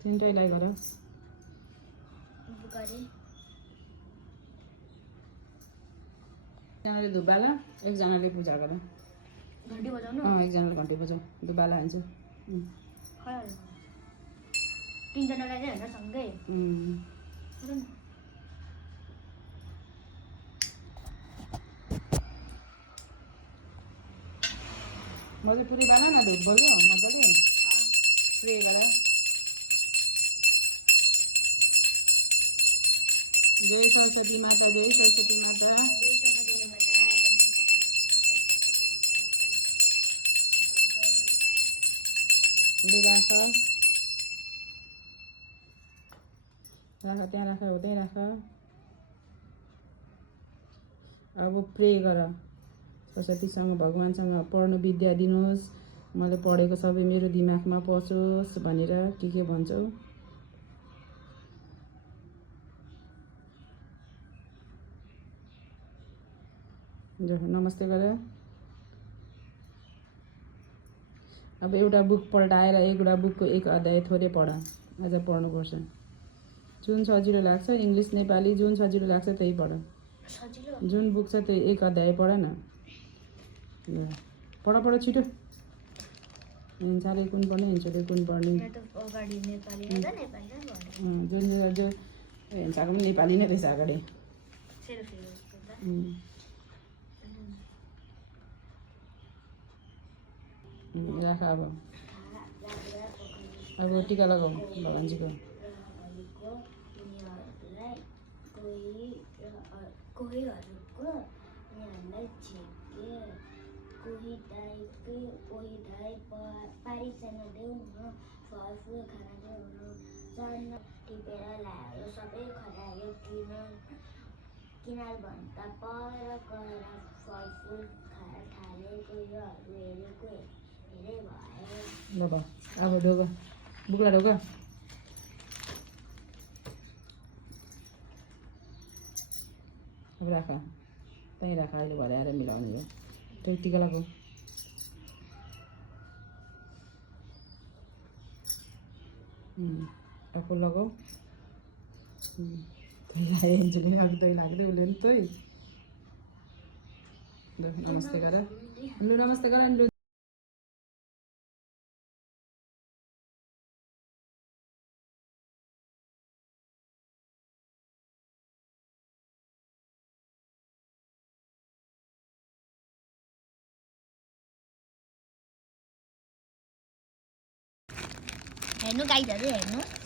तिनटैलाई गर एकजनाले धुबाला एकजनाले पूजा गर घन्टी बजाउनु एकजनाले घन्टी बजाऊ धुबाला हान्छ तीनजनालाई चाहिँ होइन सँगै मजा पुरी बाला न धुप बल्यो मजाले प्रे गर जय सरस्वती माता जय सरस्वती माता राख त्यहाँ राख हुँदै राख अब प्रे गर सरस्वतीसँग भगवानसँग पढ्नु विद्या दिनुहोस् मैले पढेको सबै मेरो दिमागमा पसोस् भनेर के भन्छौ नमस्ते गर अब एउटा बुक पल्टाएर एउटा बुकको एक अध्याय थोरै पढ अझ पढ्नुपर्छ जुन सजिलो लाग्छ इङ्ग्लिस नेपाली जुन सजिलो लाग्छ त्यही पढ जुन बुक छ त्यही एक अध्याय पढ न पढ छिटो हिंसाले कुन पढ्ने हिंसाले कुन पढ्ने जुन जो हिंसाको पनि नेपाली नै रहेछ अगाडि राख अब टीका लगाऊ भगवानजीको फलफुल खाना चन्न टिपेर ल्यायो सबै खरायो किनार भन्दा पर गएर फलफुल खान थालेको योहरू हेरेको हेरे भयो अब ढोग बुक्ला ढोग अब राख त्यहीँ राख अहिले भरे आएर मिलाउने हो त्यही टिका लगाऊ आफू लगाऊ अब दही लाग्दै उसले नि तै नमस्ते गर लु नमस्ते गर लु हेर्नु गाइडहरू हेर्नु